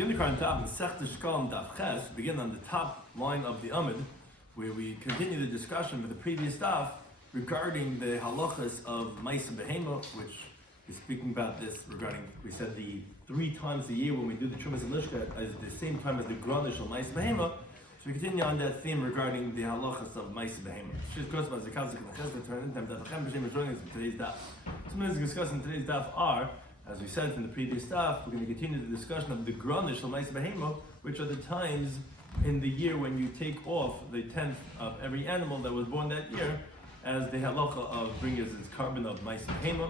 Begin the current Daf, Mesechta Shekalim Daf. Begin on the top line of the Amid, where we continue the discussion with the previous Daf regarding the halachas of Ma'aseh Behema, which is speaking about this regarding, we said the 3 times a year when we do the Trumas and Lishka is the same time as the Granish of Ma'aseh Behema. So we continue on that theme regarding the halachas of Ma'aseh Behema. Today's Daf. Some of the discussed in today's Daf are, as we said in the previous Daf, we're going to continue the discussion of the Granish of Ma'aseh Behema, which are the times in the year when you take off the 10th of every animal that was born that year, as the halacha of bringing as its carbon of Ma'aseh Behema.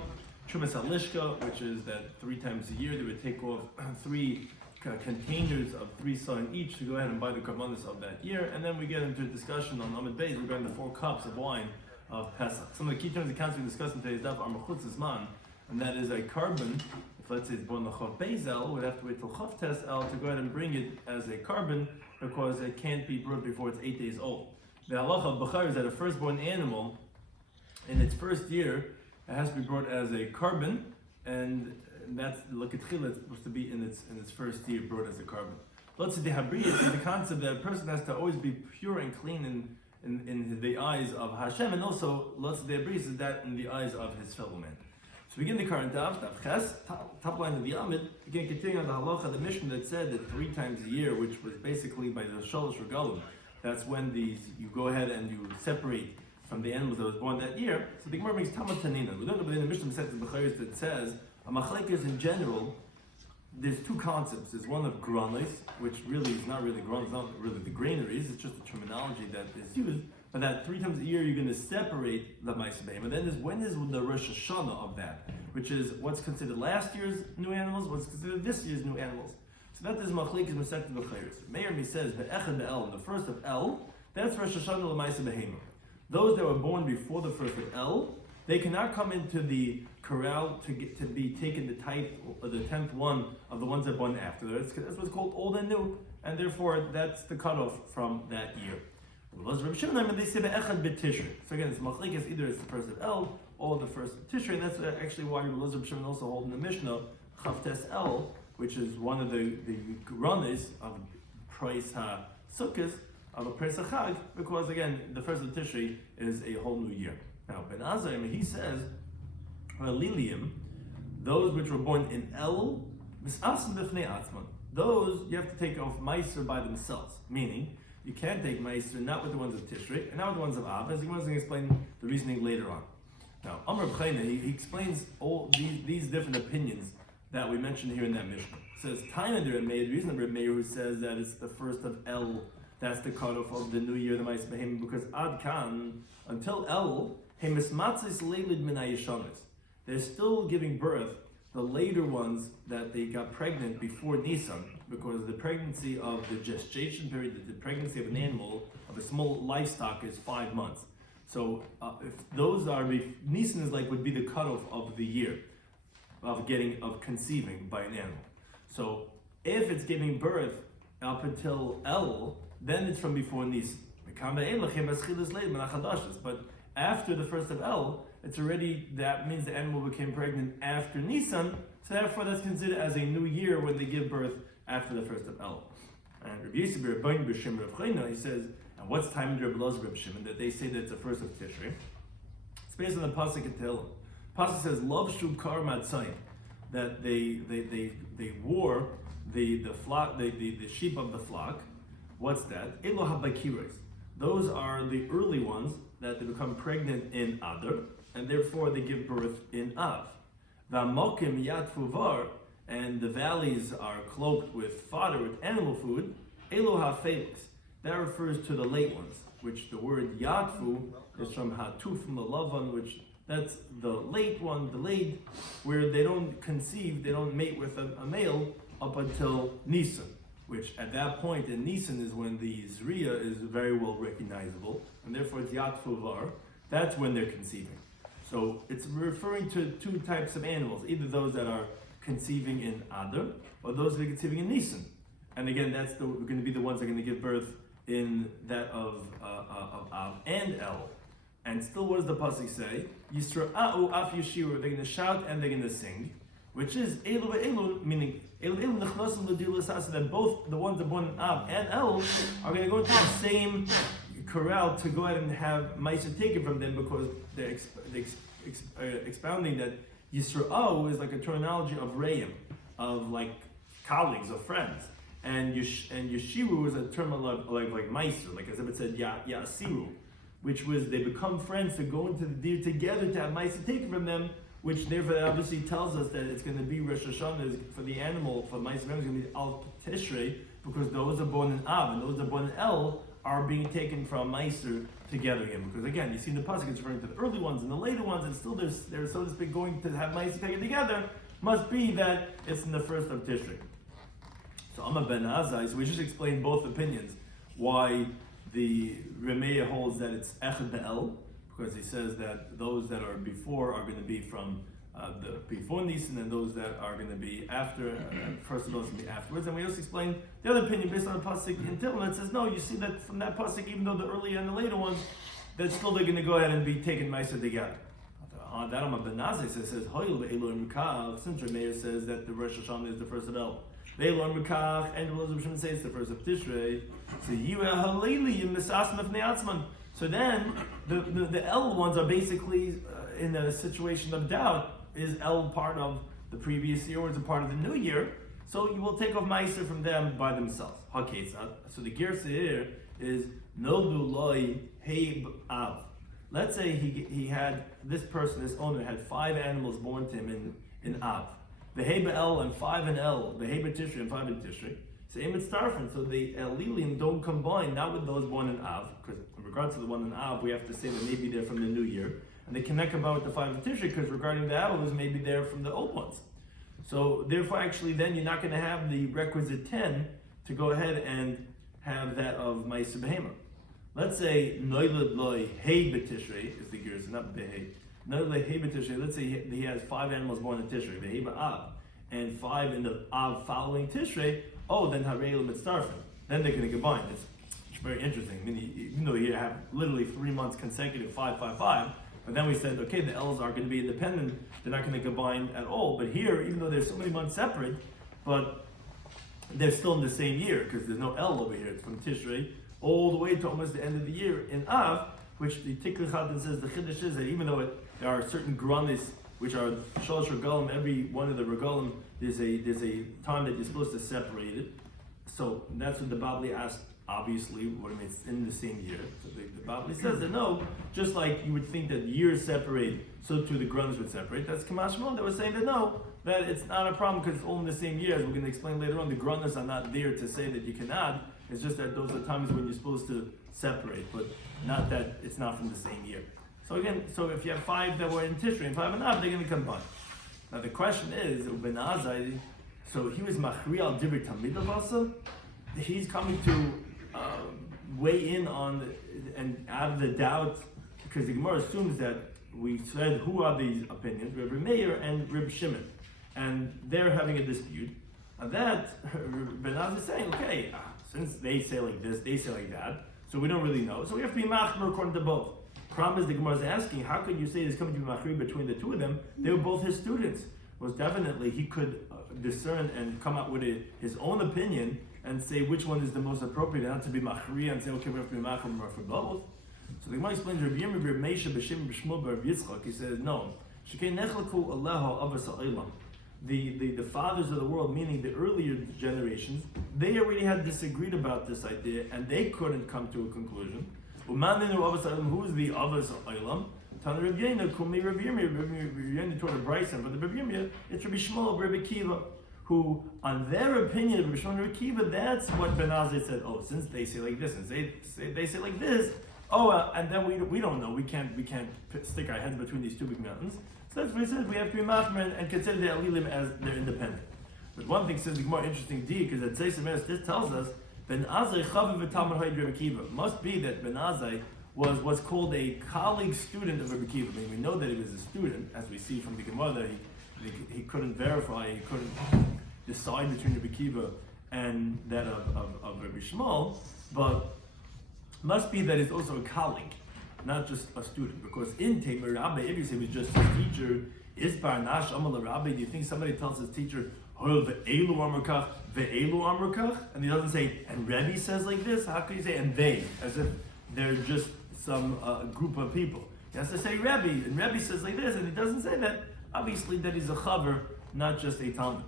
Trumas Lishka, which is that 3 times a year they would take off 3 containers of 3 son each to go ahead and buy the karbanos of that year, and then we get into a discussion on Amid Beis regarding the 4 cups of wine of Pesach. Some of the key terms of accounts we discussed in today's Daf are Mechutz Zman, and that is a carbon. If let's say it's born L'chot Beis we'd have to wait till Chav Tes El to go ahead and bring it as a carbon because it can't be brought before it's 8 days old. The halacha of Bechar is that a firstborn animal in its first year it has to be brought as a carbon, and that's l'ketchila, it's supposed to be in its first year brought as a carbon. Let's say the habriyas is the concept that a person has to always be pure and clean in the eyes of Hashem, and also let's say the habriyas is that in the eyes of his fellow man. So we begin the current Daf Ches, top line of the Amid. Again, continuing on the halacha, the Mishnah that said that 3 times a year, which was basically by the Shalosh Regalim, that's when you go ahead and you separate from the animals that was born that year. So the Gemara brings Tamar Tanina. We learned about in the Mishnah Mesechta that says a machlekes in general. There's 2 concepts. There's one of granis, which really is not really granis, not really the granaries. It's just the terminology that is used. But that 3 times a year you're going to separate the Ma'aseh Behema. And then when is the Rosh Hashanah of that, which is what's considered last year's new animals, what's considered this year's new animals. So that is machlekes Mesechta b'chayros. Meir says be'echad be'el, the first of El, that's Rosh Hashanah Ma'aseh Behema. Those that were born before the first of El, they cannot come into the corral to be taken the type or the 10th one of the ones that born after. That's what's called old and new, and therefore that's the cutoff from that year. Rabbi Shloimy they say be'echad b'tishrei. So again, it's machlekes, either it's the first of El or the first of Tishrei, and that's actually why Rabbi Shloimy also hold in the Mishnah Chav Tes El, which is one of the granis of Preis HaSukkos, of a Pesach Chag, because again, the first of Tishrei is a whole new year. Now, Ben Azar, he says, Lilium, those which were born in El, those you have to take off Meiser by themselves, meaning you can't take Meiser not with the ones of Tishrei and not with the ones of Av, as he wants to explain the reasoning later on. Now, Amr B'chayna, he explains all these different opinions that we mentioned here in that Mishnah. He says, Taina der Meir, the reason of Meir who says that it's the first of El, that's the cutoff of the new year, the Ma'aseh Behema, because Ad Kan, until El, they're still giving birth, the later ones that they got pregnant before Nisan, because the pregnancy of the gestation period, the pregnancy of an animal, of a small livestock, is 5 months. So if those are, Nisan is would be the cutoff of the year of conceiving by an animal. So if it's giving birth up until El, then it's from before Nisan. But after the first of El, it's already, that means the animal became pregnant after Nisan, so therefore that's considered as a new year when they give birth after the first of El. And Rabbi Yisrael Rabbi B'Shim Rav Chayna, he says, and what's time in Rabbi Elazar Reb Shimon that they say that it's the first of Tishrei? It's based on the pasuk in Tehillim. Pasuk says, "Love shu kar matzayim," that they wore the flock, the sheep of the flock. What's that? Elo habakiros. Those are the early ones that they become pregnant in Adar, and therefore they give birth in Av. V'amokim yatfuvar, and the valleys are cloaked with fodder, with animal food. Elo hafelis. That refers to the late ones, which the word yatfu is from hatuf, from the lavan, which that's the late one, the late, where they don't conceive, they don't mate with a male up until Nisan, which at that point in Nisan is when the Zriya is very well recognizable, and therefore it's Yatfuvar, that's when they're conceiving. So it's referring to 2 types of animals, either those that are conceiving in Adar, or those that are conceiving in Nisan. And again, that's going to be the ones that are going to give birth in that of Av and El. And still, what does the pasuk say? Yisra'u af yeshiur, they're going to shout and they're going to sing. which is Elu ve'elu, meaning Elu ve'elu nechnasim l'dilu l'sas, so that both the ones that born in Av and El are going to go into the same corral to go ahead and have Ma'aser taken from them, because they're expounding that Yisro'o is like a terminology of Re'im, of like colleagues, of friends. And Yeshiru is a term of like Meiser, like as if it said Ya'asiru, which was they become friends to go into the deer together to have Meiser taken from them, which therefore obviously tells us that it's going to be Rosh Hashanah for the animal, for Meiser, it's going to be Al Tishrei, because those are born in Av and those are born in El are being taken from Meiser together again. Because again, you see the pasuk, it's referring to the early ones and the later ones, and still they're so to speak going to have Meiser taken together, must be that it's in the first of Tishrei. So Amar ben Azai, so we just explained both opinions, why the Remeya holds that it's Echad Be'el, because he says that those that are before are going to be from the before Nisan, and those that are going to be after, first of all, it's going to be afterwards. And we also explained the other opinion based on the pasuk in Tehillim that says, no, you see that from that pasuk, even though the earlier and the later ones, that still they're going to go ahead and be taken Ma'aser together. That Amar ben Azai says, Hoyel ve'elu Mikav, since Remeya says that the Rosh Hashanah is the first of El. They learn Mekach, and the Shimon say it's the first of Tishrei. So you are Halili in Misasm of Neatzman. So then the El ones are basically in a situation of doubt. Is El part of the previous year or is it part of the new year? So you will take off Meiser from them by themselves. Okay, so the Gersa here is Noldu Loi Heb Av. Let's say he had, this person, this owner, had 5 animals born to him in Av. The Heba El and 5 in El, the Heba Tishrei and 5 in Tishrei. So Emet Starfin, so the Elilim don't combine, not with those born in Av, because in regards to the one in Av, we have to say that maybe they're from the new year. And they connect about with the 5 in Tishrei, because regarding the Avos, maybe they're from the old ones. So therefore, actually, then you're not going to have the requisite 10 to go ahead and have that of Ma'aser Behema. Let's say Noilad Loi Heba Tishrei is the gears, not Behei. Let's say he has 5 animals born in Tishrei, the Heba Av, and 5 in the Av following Tishrei. Oh, then Harei Mitzarfin. Then they're going to combine. It's very interesting. I mean, even though you have literally 3 months consecutive 5, 5, 5, but then we said, okay, the L's are going to be independent. They're not going to combine at all. But here, even though there's so many months separate, but they're still in the same year because there's no L over here. It's from Tishrei all the way to almost the end of the year in Av, which the Tikkur Chatan says the Chiddush is that even though there are certain granis which are Shalosh Regalim, every one of the Regalim, there's a time that you're supposed to separate it. So that's what the Babli asked, obviously, what it means in the same year. So the Babli says that no, just like you would think that years separate, so too the granis would separate. That's Kamash Shimon that was saying that no, that it's not a problem because it's all in the same year. As we're going to explain later on, the granis are not there to say that you cannot. It's just that those are times when you're supposed to separate, but not that it's not from the same year. So again, so if you have 5 that were in Tishrei and 5 in Av, they're going to combine. Now the question is, Ben Azai, so he was Machri al Dibri Tamid Avasa. He's coming to weigh in on and out of the doubt, because the Gemara assumes that we said who are these opinions, Rabbi Meir and Rabbi Shimon, and they're having a dispute. And that Ben Azai is saying, okay, since they say like this, they say like that, so we don't really know. So we have to be machmer according to both. Problem is, the Gemara is asking, how could you say there's coming to be machri between the two of them? They were both his students. Well, definitely he could discern and come up with his own opinion and say which one is the most appropriate, not to be machri and say, okay, we have to be machmer for both. So the Gemara explains, Rabbi Yomi, Rabbi Meisha, B'Shem, B'Shmuel, Rabbi Yitzchak, he says, no. Shekei nechlaku aleha avas ha'olam. The fathers of the world, meaning the earlier generations, they already had disagreed about this idea and they couldn't come to a conclusion. Who is the Avos Olam? Tana Rabbi Yena, Kumi Rabbi Yirmiyah. Rabbi Yena taught a Bryson, but the Rabbi Yirmiyah, it's Rabbi Shmuel, Rabbi Kiva, who, on their opinion, Rabbi Shmuel, Rabbi Kiva, that's what Ben Azai said. Oh, since they say like this and they say like this, and then we don't know. We can't stick our heads between these two big mountains. So that's what he says. We have to be machmer and consider the Alilim as they're independent. But one thing says the more interesting D, because at Seis Emes, this tells us Ben Azai Chaviv v'Talmid Hoyd Rabbi Kiva. Must be that Ben Azai was what's called a colleague student of Rabbi Kiva. I mean, we know that he was a student, as we see from the Gemara that he couldn't verify, he couldn't decide between Rabbi Kiva and that of Rabbi Shmuel, but must be that he's also a colleague, not just a student. Because in Tamer Rabbi, if you say he was just his teacher, Is Barnash Amal Rabbi? Do you think somebody tells his teacher, "Hol ve'elu amrukach, ve'elu amrukach," and he doesn't say, "And Rebbe says like this"? How could he say "and they," as if they're just some group of people? He has to say Rebbe, and Rebbe says like this, and he doesn't say that. Obviously, that he's a chaver, not just a talmid.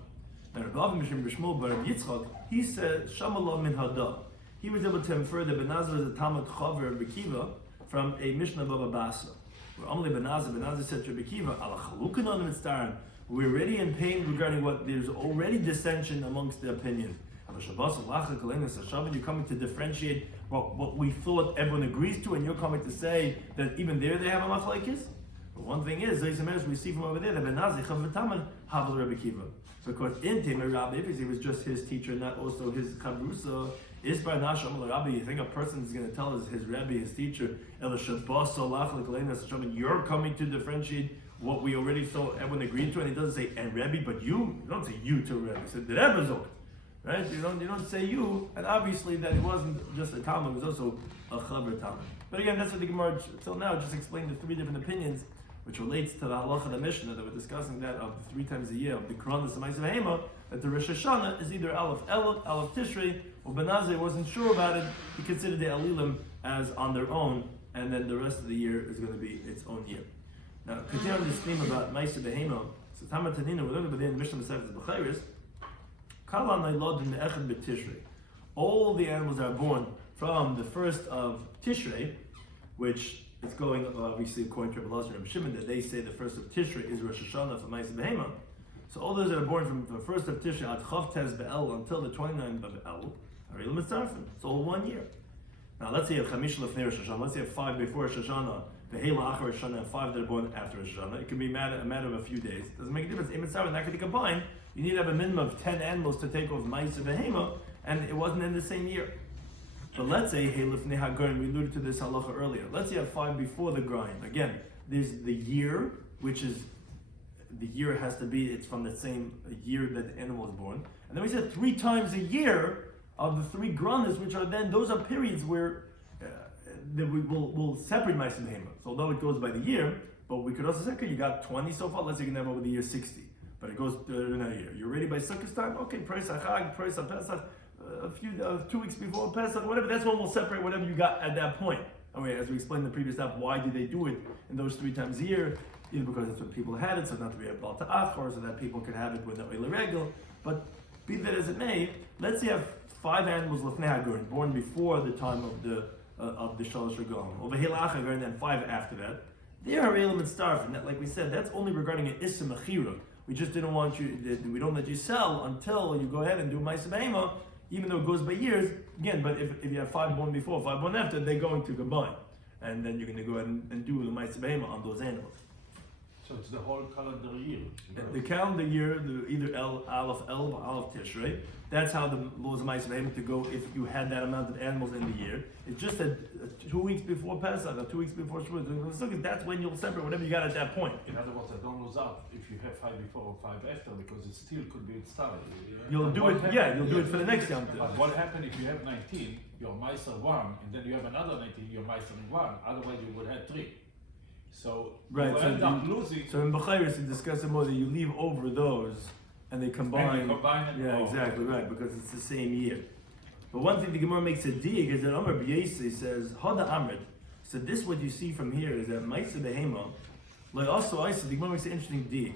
Now, Rabbi Shloimy Schwartzberg, he said, "Shamallah min hada." He was able to infer that Benazir is a talmid chaver Bekiva from a Mishnah Baba Basa. Where Amalei Benazir said to Bekiva, "Ala chalukan on mitzdarim." We're already in pain regarding what there's already dissension amongst the opinion. You're coming to differentiate what we thought everyone agrees to, and you're coming to say that even there they have a machlokes. But one thing is, we see from over there that Benazir Chavataman Havel Rabbi Kiva, because in Temer Rabbi, if he was just his teacher, not also his chavrusa, is by Nash Amal Rabbi. You think a person is going to tell his Rebbe, his teacher, you're coming to differentiate what we already thought everyone agreed to, and he doesn't say and Rebbe, but you. You don't say you to Rebbe. He said the Rebbe zok, right? You don't say you, and obviously that it wasn't just a talmud; it was also a chaver talmud. But again, that's what the Gemara till now just explained the three different opinions, which relates to the halacha of the Mishnah that we're discussing, that of 3 times a year of the Kronos and Ma'aseh Behema, that the Rosh Hashanah is either Aleph Elul, Aleph Tishrei, or Benazir wasn't sure about it. He considered the Elilim as on their own, and then the rest of the year is going to be its own year. Now, continuing this theme about Ma'aseh Behema, so Tama Tanina, we learned about the Mishnah Masechtas B'chayris, Kala Nailod Me'echad B'Tishrei. All the animals are born from the first of Tishrei, which is going obviously according to Rabbi Lazar and Shimon, that they say the first of Tishrei is Rosh Hashanah for Ma'aseh Behema. So all those that are born from the first of Tishrei ad Chav Tez Be'el until the 29th of El are Elam Mitzarfim. It's all 1 year. Now let's say you have Chamish Lefnei Rosh Hashanah. Let's say you have 5 before Rosh Hashanah, Behela Achar Rosh Hashanah, and 5 that are born after Rosh Hashanah. It can be a matter of a few days. It doesn't make a difference. Im Mitzarfim, that could be combined. You need to have a minimum of 10 animals to take off Ma'aseh Behema, and it wasn't in the same year. But let's say, hey, Lifnei HaGrain, we alluded to this halacha earlier. Let's say you have 5 before the grind. Again, there's the year, which is, the year has to be, it's from the same year that the animal is born. And then we said 3 times a year of the 3 grandas, which are then, those are periods where that we'll separate Ma'aseh Behema. So although it goes by the year, but we could also say, okay, you got 20 so far, let's say you can have over the year 60. But it goes in a year. You're ready by Sukkot time? Okay, Preis HaChag, Preis HaPesach, a few 2 weeks before Pesach, whatever. That's when we'll separate whatever you got at that point. Okay, as we explained in the previous step, why do they do it in those 3 times a year? Either because that's when people had it, so not to be a Baal Ta'ach, or so that people could have it with the Oile Regel. But be that as it may, let's say you have 5 animals Lefnei HaGorin, born before the time of the Shalosh Regalim, over Hila HaGorin, and then 5 after that. They are Elam and Starf, and that, like we said, that's only regarding an Issa Mechira. We just didn't want you, we don't let you sell until you go ahead and do Ma'aseh Behema, even though it goes by years. Again, but if you have 5 born before, 5 born after, they're going to combine. And then you're going to go ahead and do the Ma'aseh Behema on those animals. So it's the whole calendar year. The calendar year, either Aleph El or Aleph Tishrei, that's how the laws of Ma'aseh Behema to go if you had that amount of animals in the year. It's just that 2 weeks before Pesach or 2 weeks before Shavuot, that's when you'll separate whatever you got at that point. In other words, I don't lose out if you have 5 before or 5 after, because it still could be started. You'll do it for the next Yom Tov. But what happens if you have 19, your Ma'aser 1, and then you have another 19, your Ma'aser 1, otherwise you would have 3. So right, you end up losing. So in B'chayris, you discuss it more that you leave over those and they combine. And combine yeah, exactly, right, because it's the same year. But one thing the Gemara makes a dig is that Amr B'Yesi says, Hada Amrit. So this, what you see from here is that Ma'aseh Behema, like also I said, the Gemara makes an interesting dig.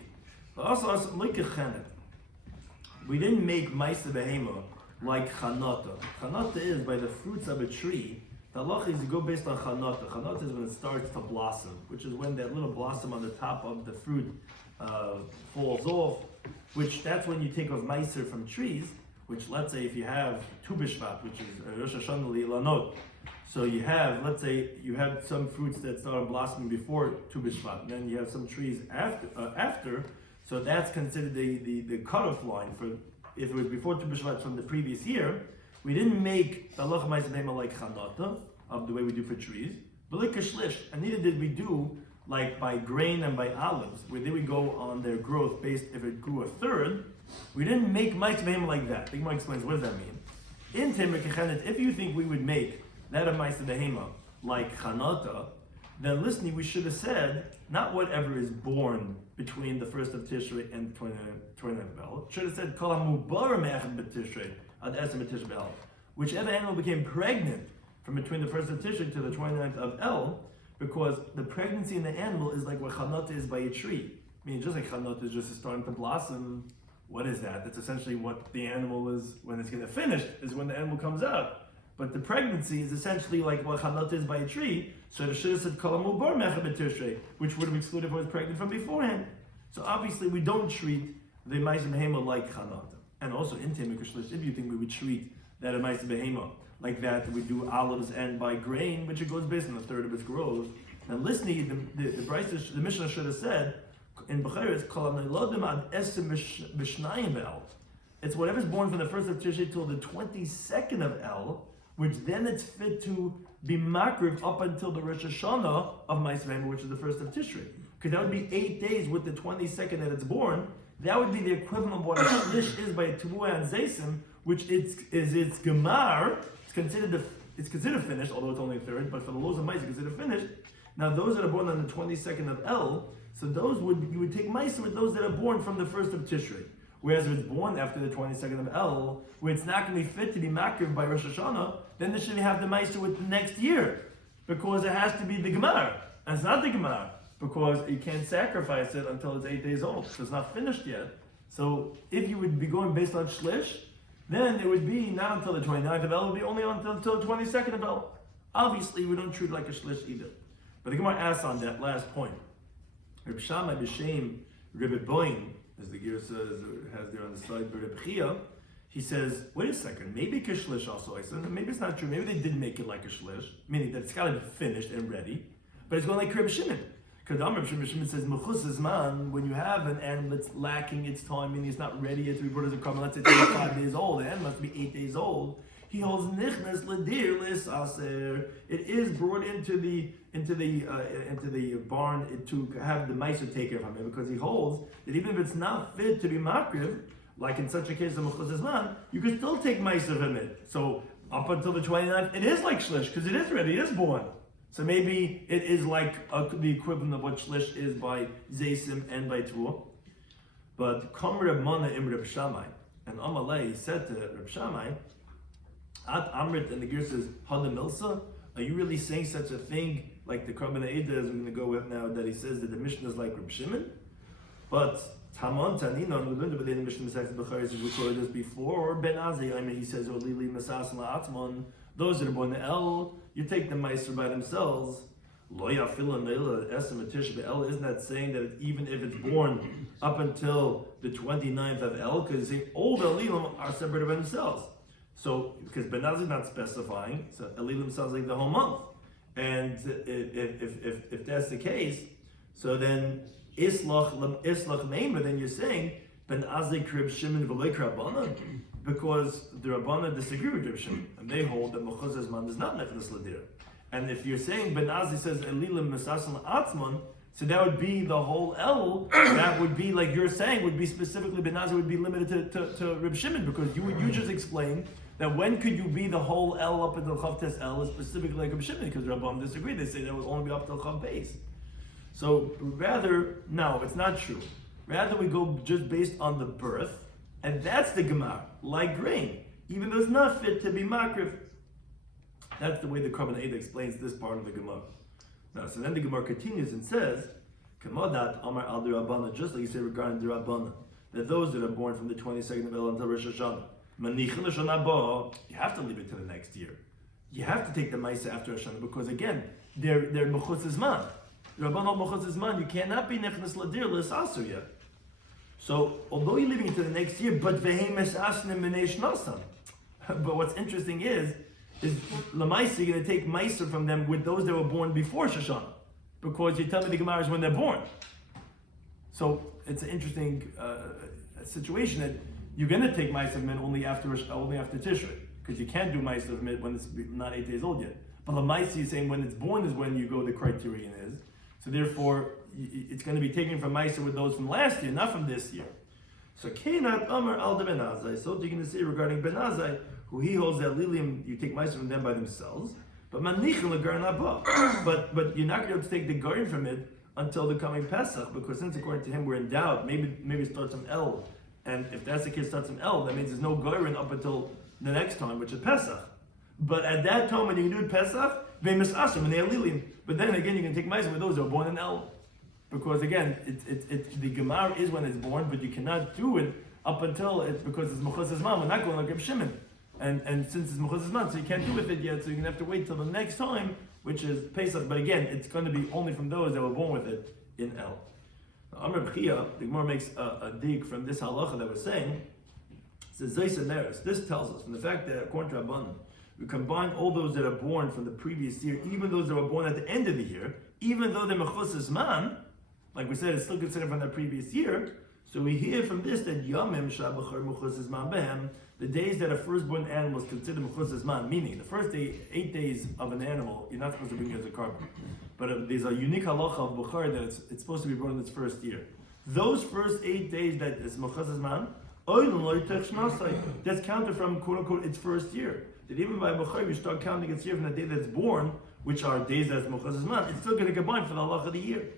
Also, like a Chanet. We didn't make Ma'aseh Behema like Chanata. Chanata is by the fruits of a tree. The halacha is to go based on chanata. Chanata is when it starts to blossom, which is when that little blossom on the top of the fruit falls off, which that's when you take off meiser from trees, which let's say if you have Tu B'Shvat, which is Rosh Hashanah Li'Lanot, so you have, let's say you have some fruits that started blossoming before Tu B'Shvat, and then you have some trees after, so that's considered the cutoff line for if it was before Tu B'Shvat from the previous year. We didn't make the halacha Ma'aseh Behema like chanata, of the way we do for trees, but like kashlish, and neither did we do like by grain and by olives, where then we go on their growth based if it grew a third. We didn't make Ma'aseh Behema like that. The Gemara explains what does that mean. In Temer Kechenet, if you think we would make that of Ma'aseh Behema like chanata, then listening, we should have said, not whatever is born between the 1st of Tishrei and 29th of El. Should have said, Kol HaMubar Me'echad B'Tishrei Ad Esem B'Tishrei B'El. Whichever animal became pregnant from between the 1st of Tishrei to the 29th of El, because the pregnancy in the animal is like what chanot is by a tree. I mean, just like chanot is just starting to blossom. What is that? That's essentially what the animal is when it's going to finish, is when the animal comes out. But the pregnancy is essentially like what chanot is by a tree. So it should have said Kol HaMubar Me'echad B'Tishrei, which would have excluded if it was pregnant from beforehand. So obviously we don't treat the Ma'aseh Behema like chanot. And also in Temik Shlish, if you think we would treat that a Ma'aseh Behema like that, we do olives and by grain, which it goes based on a third of its growth. And listening, the Mishnah should have said in Bechiris, Kol HaNeilodim Ad Esem B'Shnayim B'El. It's whatever's born from the 1st of Tishrei till the 22nd of El, which then it's fit to be makriv up until the Rosh Hashanah of Ma'aseh Behema, which is the 1st of Tishrei. Because that would be 8 days with the 22nd that it's born. That would be the equivalent of what a shlish is by Teruah and Zaysim, which is its gemar. It's considered finished, although it's only a third. But for the laws of Ma'aseh, it's considered finished. Now those that are born on the 22nd of El, so those you would take Ma'aseh with those that are born from the 1st of Tishrei. Whereas if it's born after the 22nd of El, where it's not going to be fit to be makriv by Rosh Hashanah, then they should have the Ma'aseh with the next year, because it has to be the gemar, and it's not the gemar, because you can't sacrifice it until it's 8 days old, so it's not finished yet. So if you would be going based on shlish, then it would be not until the 29th of El, it would be only until the 22nd of El. Obviously, we don't treat it like a shlish either. But the Gemara asks on that last point. Reb Shammai b'shem Rebbe Boin, as the Ger says, has there on the side, Reb Chia, he says, wait a second, maybe kishlish also. I said, maybe it's not true. Maybe they didn't make it like a shlish, meaning that it's got to be finished and ready. But it's going like Reb Shimon. Because Reb Shimon says, mechus man, when you have an animal that's lacking its time, meaning it's not ready yet to be brought as a korban, let's say it's 5 days old, the animal must be 8 days old. He holds nichnas ledir lisaser. It is brought into the barn to have the meiser take care of him, because he holds that even if it's not fit to be makriv, like in such a case of mechus man, you can still take meiser from it. So up until the 29th, it is like shlish because it is ready, it is born. So maybe it is like the equivalent of what shlish is by zaysim and by teruah. But Kam Reb Mana im Reb Shammai, and Amalei said to Reb Shammai, At Amrit, and the Ger says, Hada Milsa, are you really saying such a thing like the Korban Eidah, as we're going to go with now, that he says that the Mishnah is like Reb Shimon? But Taman Tanina, and we learned about the Mishnah Masechta Becharis, is recorded just before, Ben Azai, I mean, he says, Olili Masas La'atman, those that are born to El, you take the Meiser by themselves. Lo Yafila Neila Esem Atish Be'el, isn't that saying that even if it's born up until the 29th of El, because the old Elilim are separated by themselves. So, because Benaz is not specifying, so Elilim sounds like the whole month. And if that's the case, so then Islach Meimer, then you're saying Benaz Krib Shimon V'lei Krabbanan, because the Rabbanan disagree with Reb Shimon, and they hold that Mechuz Zman is not Nechnas Ladir. And if you're saying Benaz says Elilim Mesasan Atzman, so that would be the whole El. That would be like you're saying would be specifically Benaz would be limited to Reb Shimon, because you just explained that when could you be the whole El up until Chav Tes El is specifically like Reb Shimon, because Rabbanan disagree. They say that would only be up till Chav Beis. So rather, no, it's not true. Rather, we go just based on the birth, and that's the Gemar, like grain, even though it's not fit to be makriv. That's the way the Korban Eidah explains this part of the Gemara. Now, so then the Gemara continues and says, Kamadat Amar al Dirabana, just like you say regarding Dirabana, that those that are born from the 22nd of El until Rosh Hashanah, Manichin L'Shana Ba, you have to leave it to the next year. You have to take the Maisa after Rosh Hashanah, because again, they're Mechutz Zman. Rabbanon Mechutz Zman, you cannot be Nechnas Ladir L'Sasu yet. So, although you're leaving it to the next year, but Vehemes Asnim Meneish Nasam. But what's interesting is Lamaisa, you're going to take Meiser from them with those that were born before Shoshana, because you tell me the Gemara is when they're born. So it's an interesting situation that you're going to take Meiser from it only after Tishrei, because you can't do Meiser from it when it's not 8 days old yet. But Lamaisa is saying when it's born is when you go, the criterion is. So therefore, it's going to be taken from Meiser with those from last year, not from this year. So Kenat Amar al de Benazai. So what you're going to say regarding Benazai, who he holds that Lilium, you take Meiser from them by themselves. But manichin legarin haba. But you're not going to be able to take the garin from it until the coming Pesach, because since according to him we're in doubt, maybe it starts on El, and if that's the case, it starts on El, that means there's no garin up until the next time, which is Pesach. But at that time when you do Pesach, they misasim and they alilim. But then again, you can take ma'aser with those who are born in El, because again, the gemar is when it's born, but you cannot do it up until it's because it's mechus zman. We're not going like Reb Shimon, and since it's mechus zman, so you can't do with it yet. So you're gonna have to wait till the next time, which is Pesach. But again, it's going to be only from those that were born with it in El. Amr B'chia, the Gemara makes a dig from this halacha that we're saying. It says Zayis Neres. This tells us from the fact that according to Rabbanan, we combine all those that are born from the previous year, even those that were born at the end of the year, even though they're mechus zman, like we said, it's still considered from the previous year. So we hear from this that Yomim Shabachar Mechus Zman Behem, the days that a firstborn animal is considered Mechus Zman, meaning the first 8 days of an animal, you're not supposed to bring it as a carbon. But there's a unique halacha of Bukhar that it's supposed to be brought in its first year. Those first 8 days that is Mechus Zman, that's counted from quote unquote its first year. That even by Bukhar, you start counting its year from the day that it's born, which are days that's Mechus Zman, it's still going to combine for the halacha of the year.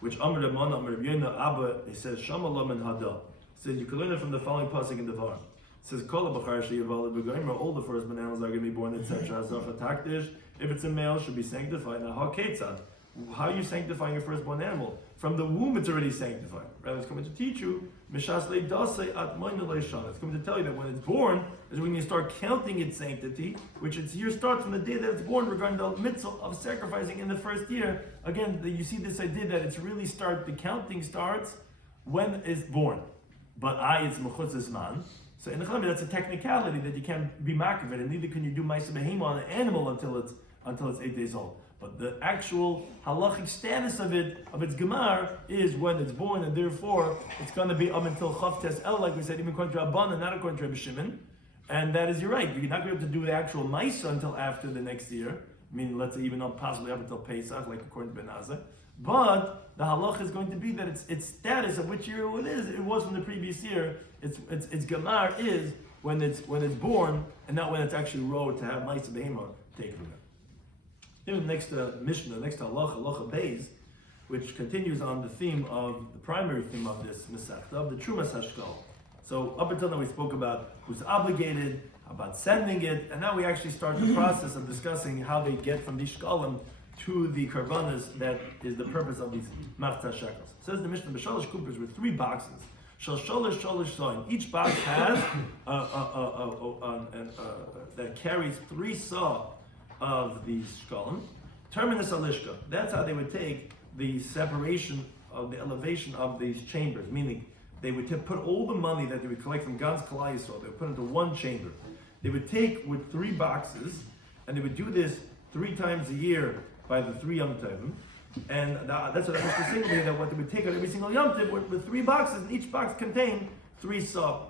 Which Amr Ramana, Amr Yona, Abba, he says, Shamalam and Hada. He says, you can learn it from the following pasuk in the Var. It says, Kol Bachar Sheyaval B'Goymer, all the firstborn animals are going to be born, etc. Zacha Takdish, if it's a male, should be sanctified. Now, how Ketzad? How are you sanctifying your firstborn animal? From the womb, it's already sanctified. Rather, it's coming to teach you, Mishas Le Dasei At Moina Le Shana. It's coming to tell you that when it's born, is when you start counting its sanctity, which its year starts from the day that it's born, regarding the mitzvah of sacrificing in the first year. Again, you see this idea that it's really the counting starts when it's born. But it's mechutz zman. So in the Chalabi, that's a technicality that you can't be makriv it, and neither can you do ma'aseh behema on an animal until it's 8 days old. But the actual halachic status of its gemar is when it's born, and therefore it's going to be up until Chav Tes El, like we said, even according to Rabban and not according to Rabbi Shimon. And that is, you're right, you're not going to be able to do the actual ma'aseh until after the next year. I mean, let's say even possibly up until Pesach, like according to Ben Azah. But the halach is going to be that its status of which year it was from the previous year. Its gemar is when it's born, and not when it's actually rowed to have ma'aseh behema taken from it. Here the next Mishnah, next halacha Beis, which continues on the primary theme of this Masechta, of the Trumas Hashkal. So up until now we spoke about who's obligated, about sending it, and now we actually start the process of discussing how they get from these shkalim to the karbanas that is the purpose of these machzah shekels. It says the Mishnah, b'shalosh kupers with 3 boxes. Shal shalosh saw. Each box has that carries 3 saw of these shkalim. Terminus alishka. That's how they would take the separation of the elevation of these chambers, meaning they would put all the money that they would collect from Gans Kalai Yisrael, they would put into one chamber. They would take with 3 boxes, and they would do this 3 times a year by the 3 Yom Tovim. And that's what I was to say, that what they would take on every single Yom Tov with 3 boxes, and each box contained 3 saw.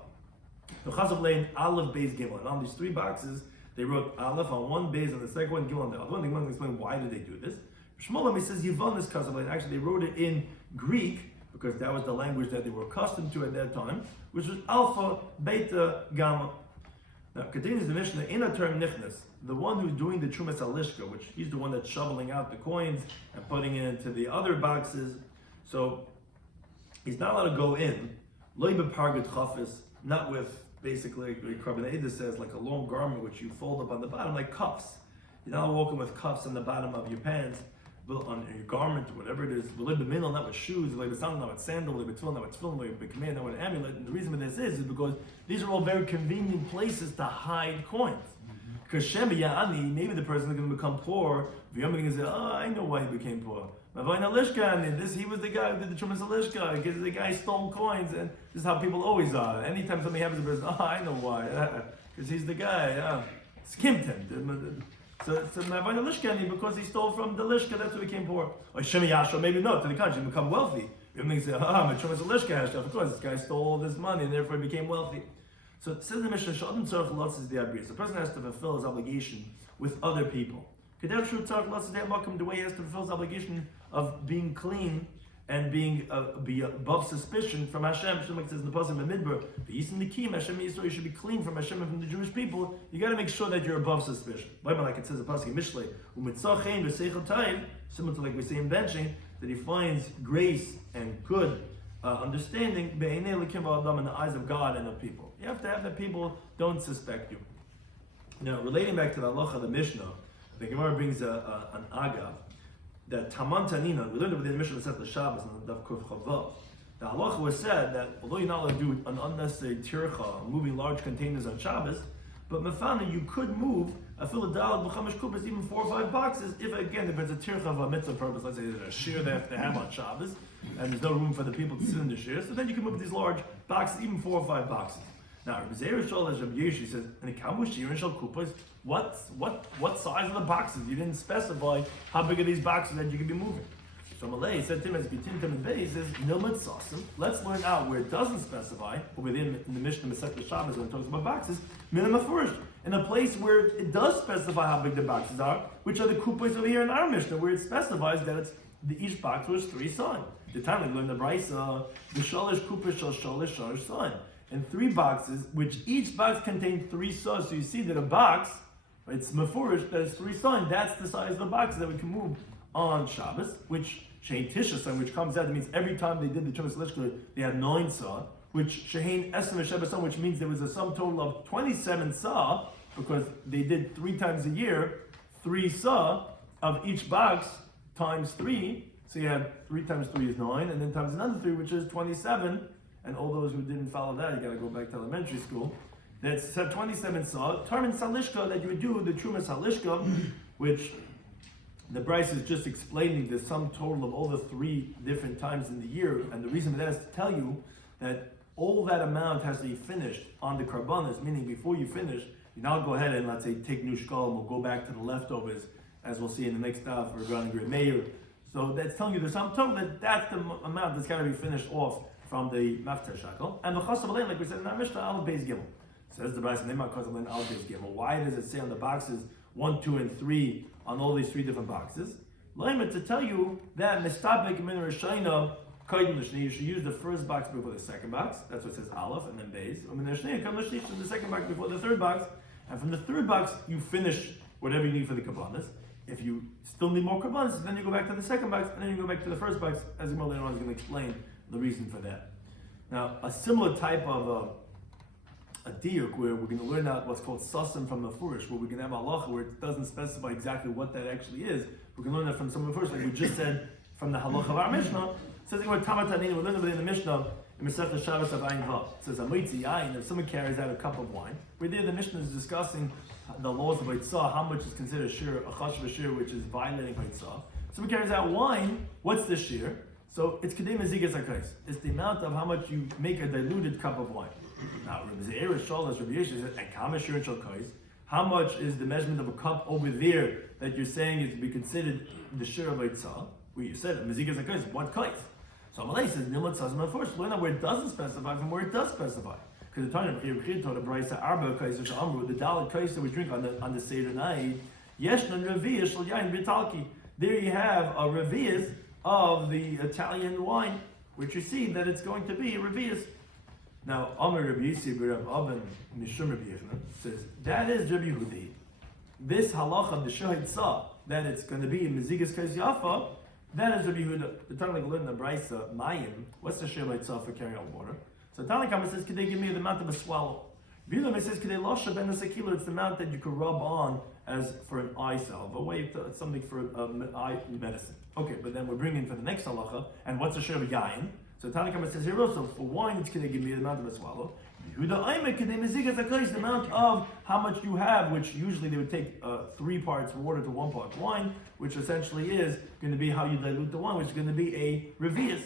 The Chazav Lein Aleph Beis Gimel. And on these 3 boxes, they wrote Aleph on one base, and the second one Gimel on the other one. They want to explain why did they do this. Shmuel he says Yivon is Chazav Lein. Actually, they wrote it in Greek, because that was the language that they were accustomed to at that time, which was Alpha, Beta, Gamma. Now, continues the Mishnah, in a term Nichnas, the one who's doing the Trumas Alishka, which he's the one that's shoveling out the coins and putting it into the other boxes. So, he's not allowed to go in, Loi Bepargat Chafis, not with, basically, Rabbi Eda says, like a long garment which you fold up on the bottom, like cuffs. You're not walking with cuffs on the bottom of your pants, on your garment, or whatever it is, not with shoes, not with sandal, not with tefillin, not with amulet. And the reason for this is because these are all very convenient places to hide coins. Because maybe the person is going to become poor. You're going to say, oh, I know why he became poor. He was the guy who did the Trumas Alishka, because the guy stole coins, and this is how people always are. Anytime something happens to a person, oh, I know why, because he's the guy, skimped him. So Mavayna Lishkani, because he stole from the Lishka, that's why he became poor. Or Shemi Yasha, maybe no, to the contrary, he become wealthy. You may say, my Trumas Lishka, of course, this guy stole all this money and therefore he became wealthy. So it says in the Mishnah, Shadam Tzarech Lotz is the Abir. So the person has to fulfill his obligation with other people. Kedel Shu Tzarech Lotz is the way he has to fulfill his obligation of being clean and be above suspicion from Hashem. Hashem says in the pasuk in Midbar, Hashem Yisrael, you should be clean from Hashem and from the Jewish people. You got to make sure that you're above suspicion. Like it says in the pasuk in Mishlei, similar to like we say in benching, that he finds grace and good understanding in the eyes of God and of people. You have to have that people don't suspect you. Now, relating back to the halacha of the Mishnah, the Gemara brings an agav that Taman Tanina, we learned within the Mishnah Masechet Shabbos on the Daf Kuf Chavav. The halacha was said that although you're not allowed to do an unnecessary tircha, moving large containers on Shabbos, but mefana you could move a filadal b'chamish kupas, even 4 or 5 boxes, if it's a tircha of a mitzvah purpose. Let's say there's a shiur they have to have on Shabbos, and there's no room for the people to sit in the shiur, so then you can move these large boxes, even 4 or 5 boxes. Now, Rabbi Shloimy Schwartzberg says, "And kamu shiur and shal kupas. What size of the boxes? You didn't specify how big are these boxes that you could be moving." So Malay said to him as Bitin Tim and Bay says, "Nilmad Sasim. Let's learn out where it doesn't specify, or within in the Mishnah Masechet Shabbos when it talks about boxes, minimum first, in a place where it does specify how big the boxes are, which are the kupas over here in our Mishnah, where it specifies that each box was 3 son. The time we learned the Brisa, the shalish kupas shal shalish son, and 3 boxes, which each box contained 3 son. So you see that a box, it's mefurish that it's 3 son. That's the size of the box that we can move on Shabbos, which shein tisha son, which comes out. That means every time they did the Chumas Lishka, they had 9 son. Which shein esem v'sheva son, which means there was a sum total of 27 sa, because they did 3 times a year, 3 sa of each box times 3. So you had 3 times 3 is 9, and then times another 3, which is 27. And all those who didn't follow that, you got to go back to elementary school. That's 27 sa. Tarmin salishka, that you would do the Chumas Halishka, which the Bryce is just explaining the sum total of all the 3 different times in the year. And the reason for that is to tell you that all that amount has to be finished on the karbanas, meaning before you finish, you now go ahead and let's say take new shkalim, we'll go back to the leftovers, as we'll see in the next daf regarding Great Meir. So that's telling you the sum total, that's the amount that's got to be finished off from the mafter shakel. And the chasam alein, like we said in our Mishnah, al beis gimel. Says the Bryce, nema chasam alein al beis gimel. Why does it say on the boxes 1, 2, and 3 on all these 3 different boxes? Laimah, to tell you that mistabek min rishayna kaidin l'shnei, you should use the first box before the second box. That's what it says aleph, and then beis. Min rishayna kaidin l'shnei, from the second box before the third box, and from the third box you finish whatever you need for the kabbanas. If you still need more kabbanas, then you go back to the second box, and then you go back to the first box. As Gemara later on is going to explain the reason for that. Now, a similar type of a diuk, where we're going to learn out what's called sasim from the furish, where we're going to have halacha where it doesn't specify exactly what that actually is. We're going to learn that from some of the first, like we just said from the halacha of our Mishnah. It says we're learning within the Mishnah in Masechet Shabbos of Ayin Vav. It says amitzi yain, if someone carries out a cup of wine, where there the Mishnah is discussing the laws of Eitzah, how much is considered shiur, a chash v'shir, which is violating Eitzah. Someone carries out wine, what's the shiur? So it's kedem mezigas hakais. It's the amount of how much you make a diluted cup of wine. Now, Rabbi Yeshua says, and kama shiur shel kais. How much is the measurement of a cup over there that you're saying is to be considered the shiur of Eitzah? Where you said mezigas hakais, what kais? So Malay says nilat sazman first. Learn out where it doesn't specify from where it does specify. Because the time of the Brisa Arba Kaiser Amru, the Dalit Kaiser we drink on the Seder night, Yeshnan Revias Shal Yain Vitalki. There you have a Revias of the Italian wine, which you see that it's going to be a Revias. Now, Amr Rabbi Yisib Rav Aben Mishum Rabbi Yechon says that is Rabbi Yehudi. This halacha, the Shahid Sa, that it's going to be in Mezigas Kais Yafa, that is Rabbi Yehuda. The time like learn the Brisa Mayim. What's the Shahid Sa for carrying out water? So Tanakama says, "Could they give me the amount of a swallow?" Bilam says, "Could they losha ben a It's the amount that you could rub on as for an eye salve, a way to something for eye medicine." Okay, but then we're bringing for the next halacha, and what's a shir of yain? So Tanakama says here also for wine, it's could they give me the amount of a swallow? Yehuda Aimek could they mezigas the amount of how much you have, which usually they would take 3 parts water to 1 part wine, which essentially is going to be how you dilute the wine, which is going to be a revius.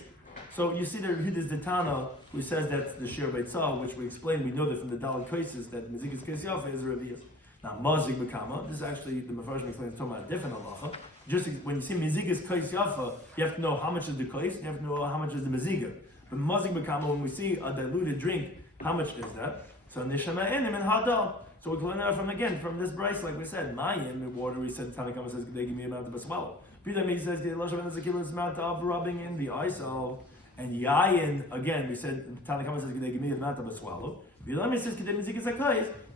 So you see there is the Tana who says that's the shiur beitzah, which we explained. We know that from the Dalit cases that mezigas kesyafa is a revius. Now mazik bekama. This is actually the Mefarshim explains talking about a different halacha. Just when you see mezigas kesyafa, you have to know how much is the kais, you have to know how much is the meziga. But mazik bekama, when we see a diluted drink, how much is that? So nishama enim and hadal. So we can learn that from this Bryce, like we said, mayim, water. We said Tanakama says they give me amount of a swallow. He says, the amount of rubbing in the isol. And yayin, again, we said, Tanakama says, they give me the amount of a swallow. Yomi says,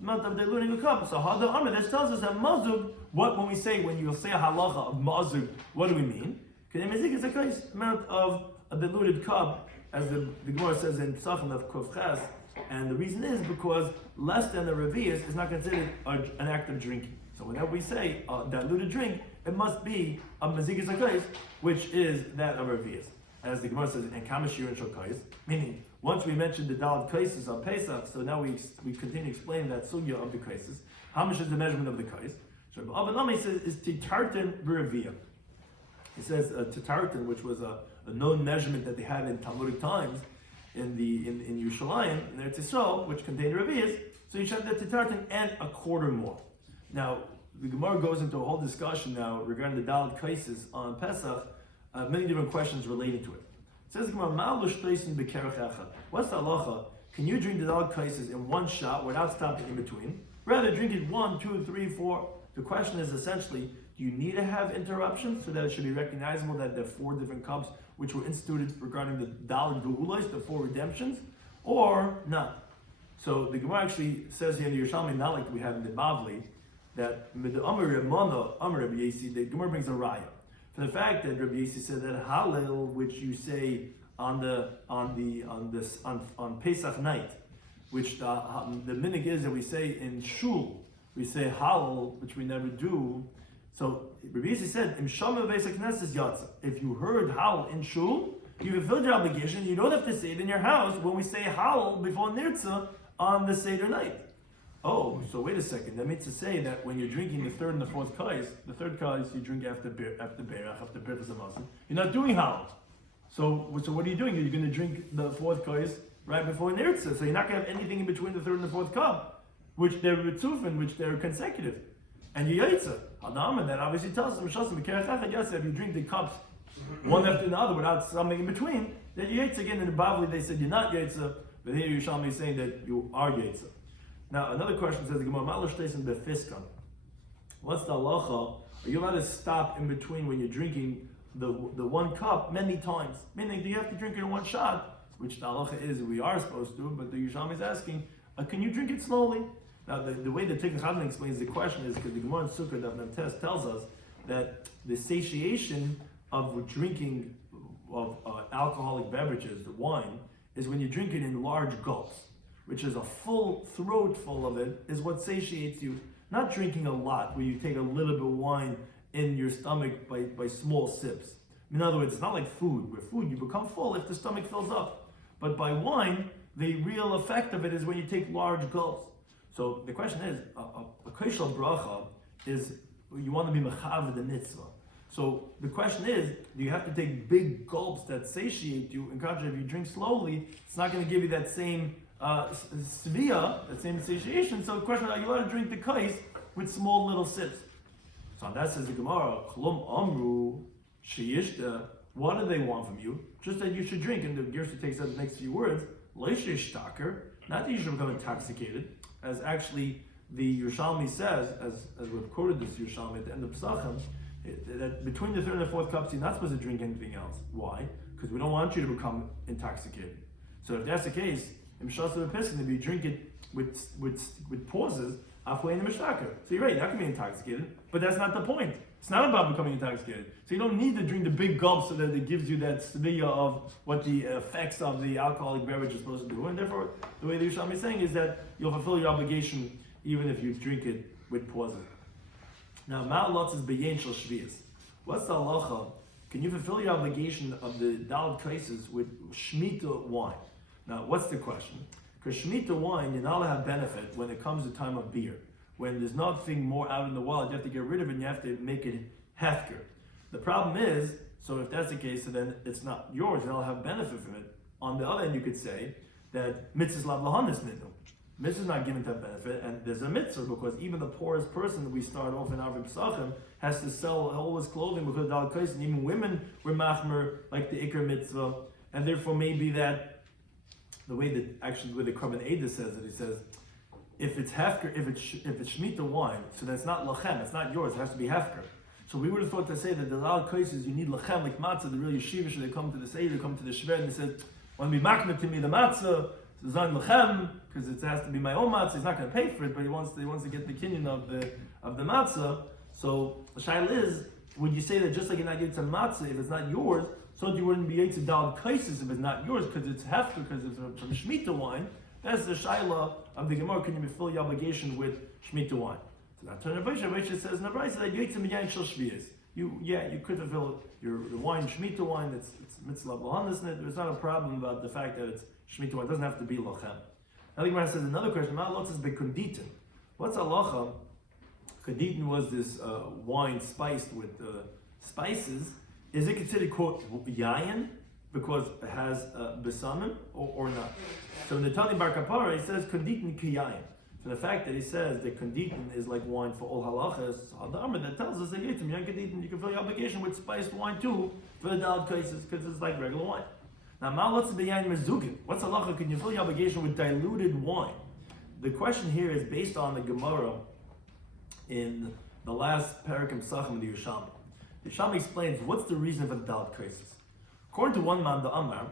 amount of diluting a cup. So Hada Amr, this tells us that mazug, when you say a halacha of mazug, what do we mean? Amount of a diluted cup, as the Gemara says in Psachim of Kuf Ches, and the reason is because less than a revius is not considered an act of drinking. So whenever we say a diluted drink, it must be a mazikas hakais, which is that of revius. As the Gemara says, and kama shiur and shokais, meaning once we mentioned the dalad kaises on Pesach, so now we continue explaining that sugya of the kaises. How much is the measurement of the kais? So Abba Nami says is titartin b'revia. He says titartin, which was a known measurement that they had in Talmudic times in Yerushalayim, in Eretz Yisrael, which contained revias. So you should have the titartin and a quarter more. Now the Gemara goes into a whole discussion now regarding the dalad kaises on Pesach. Many different questions relating to it. It says, what's the halacha? Can you drink the dalad kaises in one shot without stopping in between? Rather, drink it 1, 2, 3, 4. The question is essentially, do you need to have interruptions so that it should be recognizable that there are 4 different cups which were instituted regarding the dalad geulais, the 4 redemptions, or not? So the Gemara actually says here in the Yerushalmi, not like we have in the Bavli, that the Gemara brings a raya. For the fact that Rabbi Yossi said that Hallel, which you say on Pesach night, which the minhag is that we say in Shul, we say Hallel, which we never do. So Rabbi Yossi said, Im Shama Beis HaKnesses Yatsa. If you heard Hallel in Shul, you fulfilled your obligation. You don't have to say it in your house when we say Hallel before Nirtzah on the Seder night. Oh, so wait a second. That means to say that when you're drinking the 3rd and the 4th kais, the 3rd kais you drink after berach, after berach zamasim. You're not doing halal. So what are you doing? You're going to drink the 4th kais right before nirtzah. So you're not going to have anything in between the 3rd and the 4th cup, which they're ritzufin, which they're consecutive. And you yaitza. Hadam, and that obviously tells us if you drink the cups one after the other without something in between, then you yaitza again. In the Bavli they said you're not yaitza, but here Yerushalmi is saying that you are yaitza. Now, another question says, what's the halacha? Are you allowed to stop in between when you're drinking the 1 cup many times? Meaning, do you have to drink it in 1 shot? Which the halacha is we are supposed to, but the Yerushalmi is asking, can you drink it slowly? Now, the way the Tikkun Chazan explains the question is because the Gemara in Sukkah Daf Namtes tells us that the satiation of drinking of alcoholic beverages, the wine, is when you drink it in large gulps, which is a full throat full of it, is what satiates you. Not drinking a lot, where you take a little bit of wine in your stomach by small sips. In other words, it's not like food, where food you become full if the stomach fills up. But by wine, the real effect of it is when you take large gulps. So the question is, a kaishal bracha is, you want to be mechav the mitzvah. So the question is, do you have to take big gulps that satiate you? In contrast, if you drink slowly, it's not going to give you that same svia, that same satiation. So the question is, are you allowed to drink the kais with small little sips? So on that says the Gemara, Chlum Amru Sheyishta, what do they want from you? Just that you should drink. And the Gersa takes out the next few words, Leishishtaker, not that you should become intoxicated, as actually the Yerushalmi says, as we've quoted this Yerushalmi at the end of Pesachim, that between the 3rd and the 4th cups, you're not supposed to drink anything else. Why? Because we don't want you to become intoxicated. So if that's the case, if you drink it with pauses, so you're right, that can be intoxicated, but that's not the point. It's not about becoming intoxicated. So you don't need to drink the big gulps so that it gives you that sevilla of what the effects of the alcoholic beverage is supposed to do. And therefore, the way the Yerushalmi is saying is that you'll fulfill your obligation even if you drink it with pauses. Now, ma'alotz is beyen shel shvius. What's the halacha? Can you fulfill your obligation of the dalad kaises with shmita wine? Now, what's the question? Because shmita wine, you're not allowed to have benefit when it comes to time of beer. When there's nothing more out in the wild, you have to get rid of it and you have to make it hefker. The problem is, so if that's the case, so then it's not yours, you'll have benefit from it. On the other end, you could say that mitzvahs lav lahanis nidnu. Mitzvah is not given to have benefit, and there's a mitzvah because even the poorest person that we start off in our Pesachim has to sell all his clothing because of dalad kais, and even women were machmer like the ikar mitzvah, and therefore maybe that the way that actually where the Korban Eda says it, he says if it's hefker, if it's shmita wine, so that's not lachem, it's not yours, it has to be hefker. So we would have thought to say that the loud cases you need lechem like matzah, the real yeshiva should they come to the seder, they come to the shver, and they said, "Want to be makna to me the matzah, it's on lechem because it has to be my own matzah. He's not going to pay for it, but he wants to get the kinyan of the matzah." So the shaila is, would you say that just like you're not yetzer matzah if it's not yours, so you wouldn't be yetzer dal cases if it's not yours because it's hefker because it's from shemitah wine? That's the shaila of the Gemara. Can you fulfill your obligation with shemitah wine? So now turn to Rabbi says in the Brisa that you could fulfill your wine, shemitah wine. It's mitzvah b'hanas in it. There's not a problem about the fact that it's shemitah wine. It doesn't have to be lochem. Now the Gemara says another question. Ma'alot is bekunditin. What's halacha? Kunditin was this wine spiced with spices. Is it considered quote yayin because it has besamim or not? So in the Tani Bar Kapara he says kunditin ki yayin. So the fact that he says that kunditin is like wine for all halachas, that tells us that you can fulfill your obligation with spiced wine too for the daled cases because it's like regular wine. Now, what's the yayin mezugin? What's halacha? Can you fulfill your obligation with diluted wine? The question here is based on the Gemara in the last Parakim Sachim of the Yerushalmi. The Yerushalmi explains what's the reason for the daled cases. According to one man, the Amar,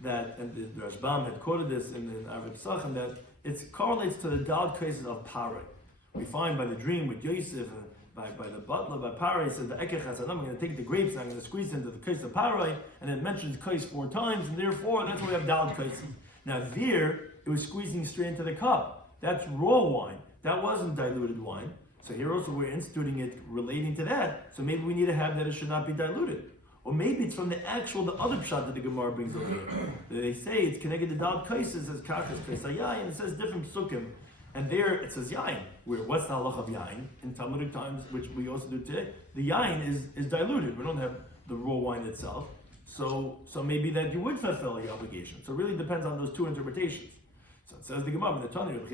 that and the Rashbam had quoted this in the Arabic Sachim that it correlates to the daled cases of Paray. We find by the dream with Yosef, by the butler, by Paray, said the Ekech Hasanam, I'm going to take the grapes and I'm going to squeeze into the case of Paray, and it mentions case 4 times, and therefore that's why we have daled cases. Now there, it was squeezing straight into the cup. That's raw wine. That wasn't diluted wine. So here also we're instituting it relating to that. So maybe we need to have that it should not be diluted. Or maybe it's from the other pshat that the Gemara brings over here. They say it's connected to daled kaises as kachas kaisayai, and it says different psukim. And there it says yain. What's the halach of yain? In Talmudic times, which we also do today, the yain is diluted. We don't have the raw wine itself. So maybe that you would fulfill your obligation. So it really depends on those two interpretations. So it says the Gemara in the Tanya, the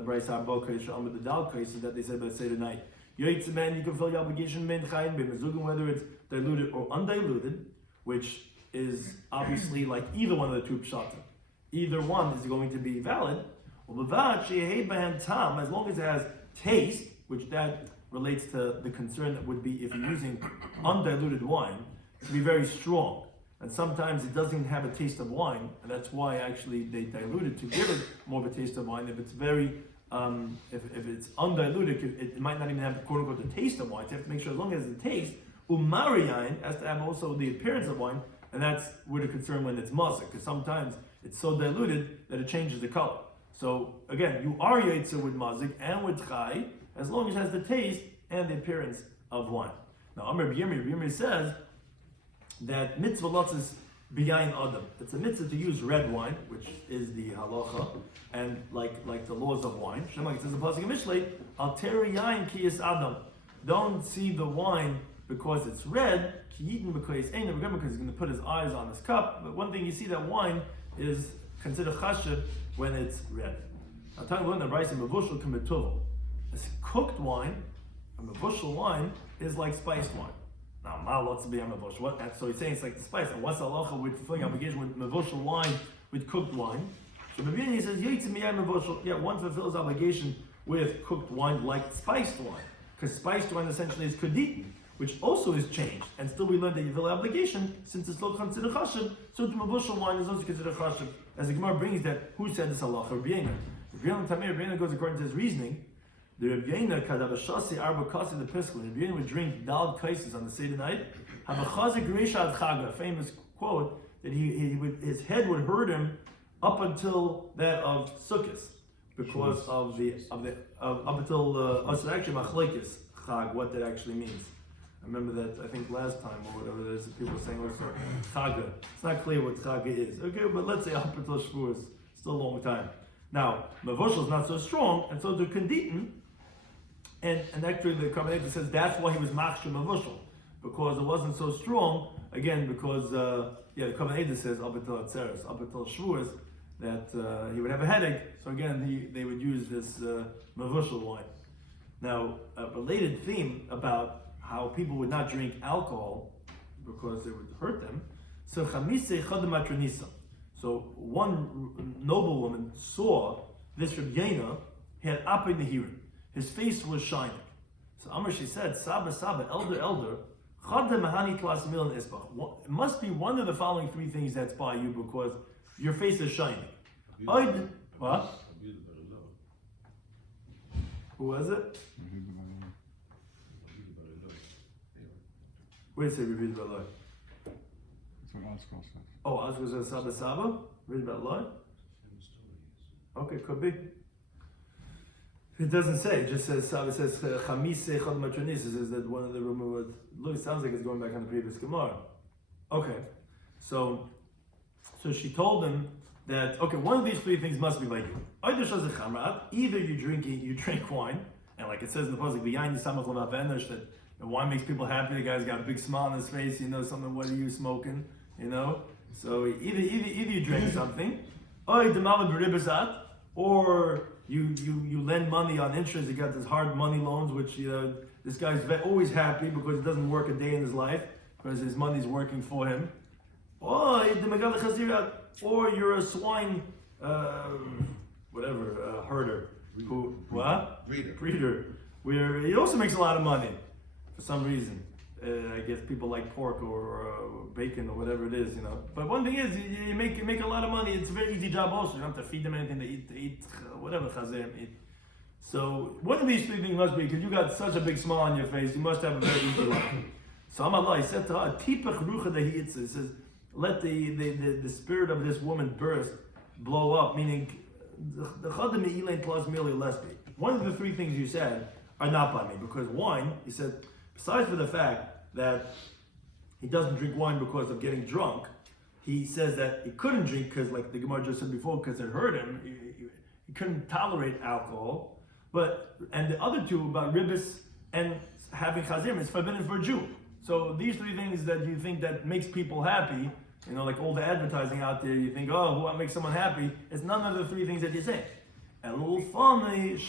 Brisa, the daled kaises that they said let's say tonight. You can fulfill your obligation whether it's diluted or undiluted, which is obviously like either one of the two pshatim. Either one is going to be valid. As long as it has taste, which that relates to the concern that would be if you're using undiluted wine, to be very strong. And sometimes it doesn't even have a taste of wine, and that's why actually they dilute it to give it more of a taste of wine. If it's very if it's undiluted, it might not even have quote unquote the taste of wine. So you have to make sure as long as the taste, umariyain has to have also the appearance of wine, and that's where the concern when it's mazik, because sometimes it's so diluted that it changes the color. So again, you are yetzer with mazik and with chai as long as it has the taste and the appearance of wine. Now, Rabbi Yomi says that mitzvah lotzis b'yayin adam. It's a mitzvah to use red wine, which is the halacha, and like the laws of wine. Shemach, it says in Pasuk Mishlei, al teri yayin ki yis adam. Don't see the wine because it's red. Ki yitin because he's going to put his eyes on his cup. But one thing you see that wine is considered chashiv when it's red. I'm talking about the rice and mevushal k'metuvel. A cooked wine, a mevushal wine, is like spiced wine. Now, ma'alot to be a mevushal. What? So he's saying it's like the spice. And what's the halacha with fulfilling obligation with mevushal wine, with cooked wine? So the beginning he says, yeah, one fulfills obligation with cooked wine like spiced wine. Because spiced wine essentially is kaditin, which also is changed. And still we learned that you fulfill obligation since it's not considered chashiv, so the mevushal wine is also considered chashiv. As the Gemara brings that, who said this halacha? Rabbi Yomi. Rabbi Yomi goes according to his reasoning. The Rabbi Yomi kadavashasi arba kasi the piskul. Rabbi Yomi would drink daled kaises on the Seder night. Have a chazik reisha chaga, a famous quote that his head would hurt him up until that of Sukkot, because of up until actually machlekes chag, what that actually means. I remember that I think last time or whatever it is, people were saying also chaga. It's not clear what chaga is. Okay, but let's say up until Shavuos, still a long time. Now, mevushal is not so strong, and so the kanditin, and actually the Kabbalah says that's why he was machshir mevushal, because it wasn't so strong. Again, because the Kabbalah says up until Atzeres, up until Shavuos, that he would have a headache. So again, they would use this mevushal wine. Now, a related theme about how people would not drink alcohol because it would hurt them. So chamise chadamatronisa. So one noblewoman saw this Rabbi Yomi had apei nehirim. His face was shining. So Amr, she said, Saba, elder, it must be one of the following three things that's by you because your face is shining. What? Who was it? Where did it say Revi'id Baloi? That's what Oscar says. Oh, Oscar says Saba? Revi'id Baloi? Okay, could be. It doesn't say, it just says Saba. It says Chamis Sechad Matronis. It says that one of the removed. Look, it sounds like it's going back on the previous Gemara. Okay, so she told him that one of these three things must be like you. Either you drink wine, and like it says in the pasuk, that the wine makes people happy. The guy's got a big smile on his face. Something. What are you smoking? So either you drink something, or you lend money on interest. You got this hard money loans, which this guy's always happy because he doesn't work a day in his life because his money's working for him. Or you're a swine, herder. Breeder. Where he also makes a lot of money for some reason. I guess people like pork or bacon or whatever it is, But one thing is, you make a lot of money. It's a very easy job also. You don't have to feed them anything to eat whatever chazir eat. So one of these three things must be, because you got such a big smile on your face, you must have a very easy life. So Amallah, he said to her, Tipach rucha he says, let the spirit of this woman burst, blow up, meaning the chadam eilain plus merely lesbi. One of the three things you said are not by me, because wine, he said, besides for the fact that he doesn't drink wine because of getting drunk, he says that he couldn't drink because, like the Gemara just said before, because it hurt him, he couldn't tolerate alcohol. And the other two about ribis and having chazim is forbidden for a Jew. So these three things that you think that makes people happy, like all the advertising out there, you think, what makes someone happy? It's none of the three things that you say. And a little funny, it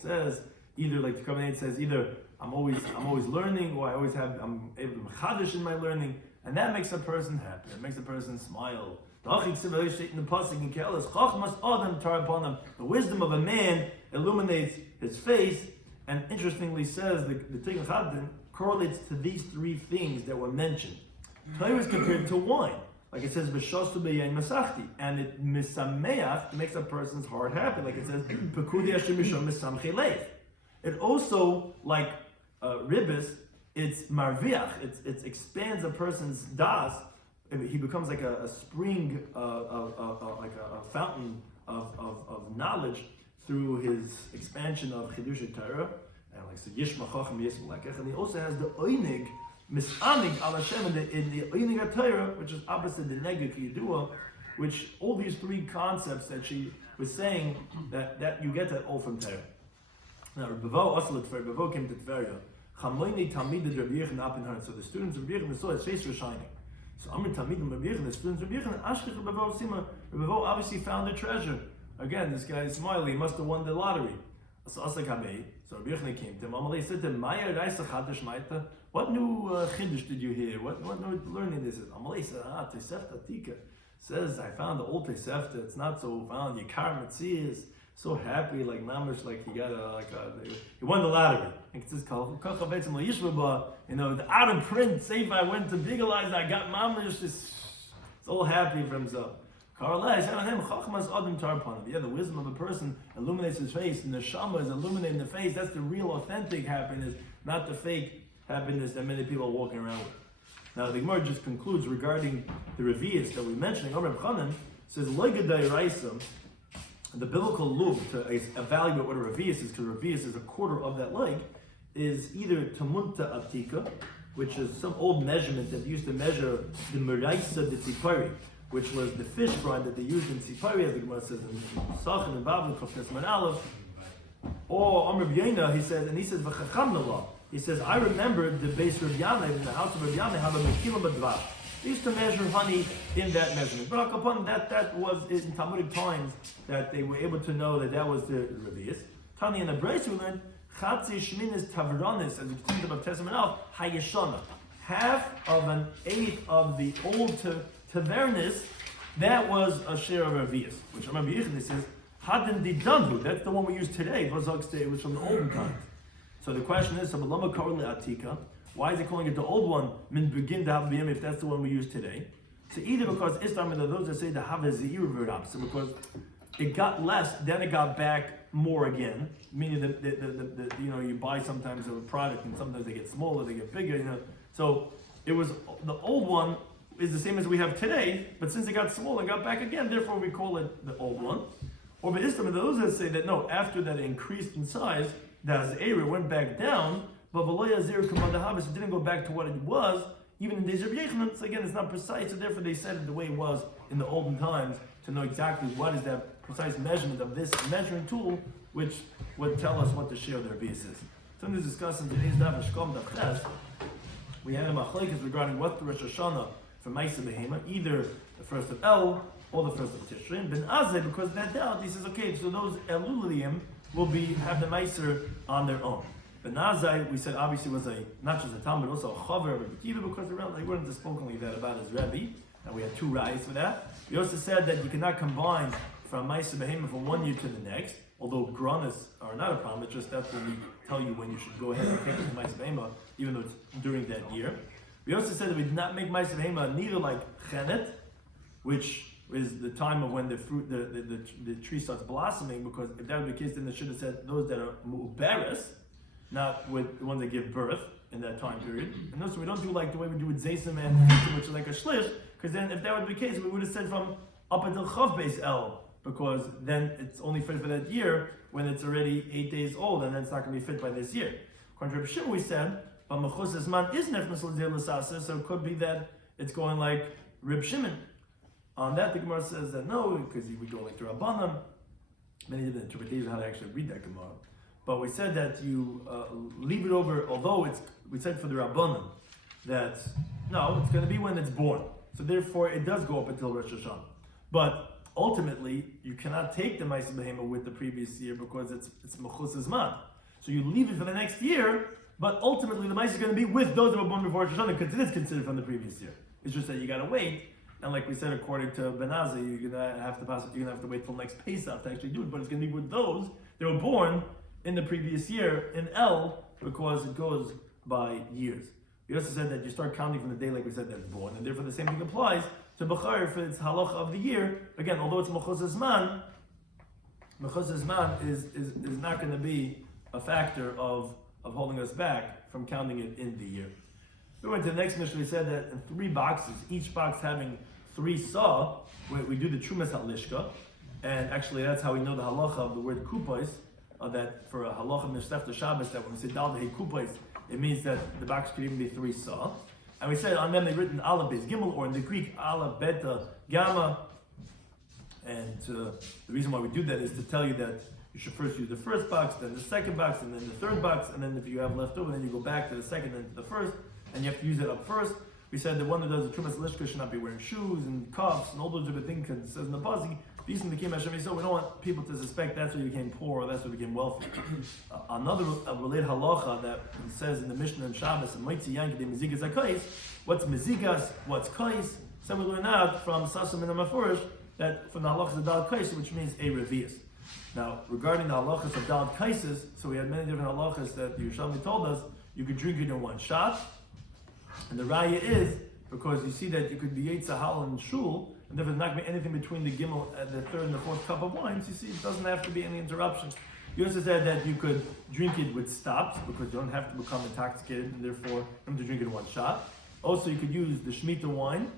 says either like the Kohen says either I'm always learning, or I'm able to mechadish in my learning, and that makes a person happy. It makes a person smile. The wisdom of a man illuminates his face, and interestingly says the Tikkun Chadin correlates to these three things that were mentioned. Torah is compared to wine, like it says b'shasu b'yain masachti, and it misameach, makes a person's heart happy, like it says pekudi Hashem mishom misamchei lev. It also, like ribis, it's marviach, it expands a person's das. He becomes like a spring, like a fountain of knowledge through his expansion of Chidush Torah, and like so Yishma Chacham Yisrael Lekech, and he also has the Oinig Misanig Al Hashem in the Oinig Torah, which is opposite the Neged Kiyadua, which all these three concepts that she was saying that you get that all from Torah. Now Rabbi came to Tveria. Chamoini Talmidei Rabbi Yechon Appenheim. So the students of Rabbi Yechon saw his face was shining. So Amr Talmidim Rabbi Yechon, the students of Rabbi Yechon, Ashkech Rabbi Sima. Rabbi obviously found a treasure. Again, this guy is smiling. He must have won the lottery. So Rabbi Yechon came to him. Amalei said to him, Maya Reisa Chadash Maita. What new chiddush did you hear? What new learning this is? Amalei said, Tosefta Tika. Says, I found the old Tosefta. It's not so found. Yikar Metzias. So happy, like mamish, like he got he won the lottery. And it says, the out of print safe. I went to legalize. I got mamish. It's all happy for himself. Yeah, the wisdom of a person illuminates his face, and the shama is illuminating the face. That's the real, authentic happiness, not the fake happiness that many people are walking around with. Now the Gemara just concludes regarding the revius that we're mentioning. Reb Chanan says, the biblical lug to evaluate what a revius is, because a revius is a quarter of that leg, is either tamunta atika, which is some old measurement that used to measure the meraisa de tzipari, which was the fish fry that they used in tzipari, as the Gemara says in Sachin and Bavli, Chofes Aleph. Or Amr B'Yena, he says v'chacham. He says, I remember the base Rabbi Yameh, in the house of Rabbi Yameh, have a mekila b'dvash. They used to measure honey in that measurement. But upon that was in Talmudic times that they were able to know that was the revius. Tani in the Brace we learned Chatzi Shminis Tavronis, as you can see about Testament of Hayashana. Half of an eighth of the old Tavernis, that was a share of revius. Which I remember Yechon says, Hadin Didandhu, that's the one we use today. It was from the olden times. So So the question is, why is he calling it the old one, min begin to have b'yom, if that's the one we use today? So either because Islam and those that say the have is the irrevert opposite, because it got less, then it got back more again, meaning that the you buy sometimes a product and sometimes they get smaller, they get bigger, So it was, the old one is the same as we have today, but since it got smaller, it got back again, therefore we call it the old one. Or by Islam, those that say that no, after that it increased in size, that area went back down, but it didn't go back to what it was, even in days of Yechanan. So again, it's not precise, so therefore they said it the way it was in the olden times, to know exactly what is that precise measurement of this measuring tool, which would tell us what the shiur of the Rabbi is. So in this discussion today's Daf Shekalim Daf, we had a machlekes regarding what the Rosh Hashanah for Ma'aseh Behema, either the first of El or the first of Tishrin. Ben Azeh, because of that doubt, he says, okay, so those Eluliyim will have the Ma'aser on their own. Ben Azeh, we said obviously was not just a Talmud, but also a Chaver of Rabbi Kiva, because they weren't spoken like that about his Rebbe, and we had two rayos for that. We also said that you cannot combine from Ma'aser Behema from one year to the next, although granas are not a problem, it's just that's when we tell you when you should go ahead and take the Ma'aser Behema, even though it's during that year. We also said that we did not make Ma'aser Behema neither like Chenet, which is the time of when the fruit, the tree starts blossoming, because if that would be the case, then they should have said those that are mu'beres, not with the ones that give birth in that time period. And also we don't do like the way we do with Zaysim and Fitim, which is like a shlish, because then if that would be the case, we would have said from up until Chav Beis El, because then it's only fit for that year when it's already 8 days old, and then it's not going to be fit by this year. According to Rabbi Shimon, we said, but Mechus Zman is nefnes l'sasa, so it could be that it's going like Reb Shimon. On that, the Gemara says that no, because he would go like to Rabbanim. Many different interpretations of how to actually read that Gemara. But we said that you leave it over, although we said for the Rabbanim that no, it's going to be when it's born. So therefore, it does go up until Rosh Hashanah. But ultimately, you cannot take the Ma'aser Behema with the previous year because it's Mechus Zman. So you leave it for the next year, but ultimately the Ma'aser is going to be with those that were born before Rosh Hashanah because it is considered from the previous year. It's just that you got to wait. And like we said, according to Ben Azeh, you're gonna have to wait till next Pesach to actually do it. But it's gonna be with those that were born in the previous year in El, because it goes by years. We also said that you start counting from the day, like we said, that's born, and therefore the same thing applies to Bechar for its halacha of the year. Again, although it's Mechus Zman is not going to be a factor of holding us back from counting it in the year. We went to the next mission. We said that in 3 boxes, each box having 3 saw, we do the Trumas HaLishka, and actually that's how we know the halacha of the word kupais, that for a halacha Meshtef Shabbos, that when we say Dal Dehei kupais, it means that the box could even be 3 saw. And we said on them they've written Aleph Beis Gimel, or in the Greek Aleph Beta Gamma. And the reason why we do that is to tell you that you should first use the first box, then the second box, and then the third box, and then if you have left over, then you go back to the second and to the first, and you have to use it up first. We said that one that does the Trumas Lishka should not be wearing shoes and cuffs and all those different things, because it says in the Pasuk, these became Hashem, so we don't want people to suspect that's why you became poor or that's why you became wealthy. Another related halacha that says in the Mishnah and Shabbos, and Moitzi Yanki de Mezigas HaKais, what's Mezigas, what's Kais? Some we learn out from Sasam and Amafurish, that from the halachas of Dal Kais, which means a revius. Now, regarding the halachas of Dal Kaises, so we had many different halachas that the Yerushalmi told us, you could drink it in one shot. And the raya is because you see that you could be Yitzhahal and Shul, and therefore not be anything between the Gimel and the third and the fourth cup of wine. So you see, it doesn't have to be any interruption. You also said that you could drink it with stops because you don't have to become intoxicated, and therefore you have to drink it in one shot. Also, you could use the Shemitah wine,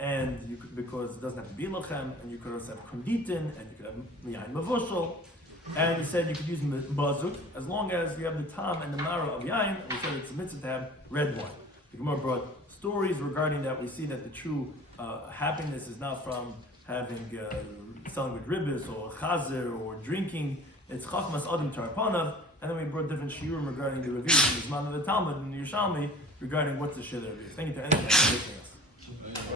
and you could, because it doesn't have to be lachem, and you could also have konditin, and you could have yain mavushal. And we said you could use bazuk as long as you have the tam and the mara of yain. And we said it's a mitzvah to have red wine. The Gemara brought stories regarding that. We see that the true happiness is not from having selling with ribbis or chazer or drinking. It's chachmas adam tarpanav. And then we brought different shiurim regarding the reviews in the Zman of the Talmud and the Yerushalmi regarding what's the shiur of the reviews. Thank you to anyone for listening us.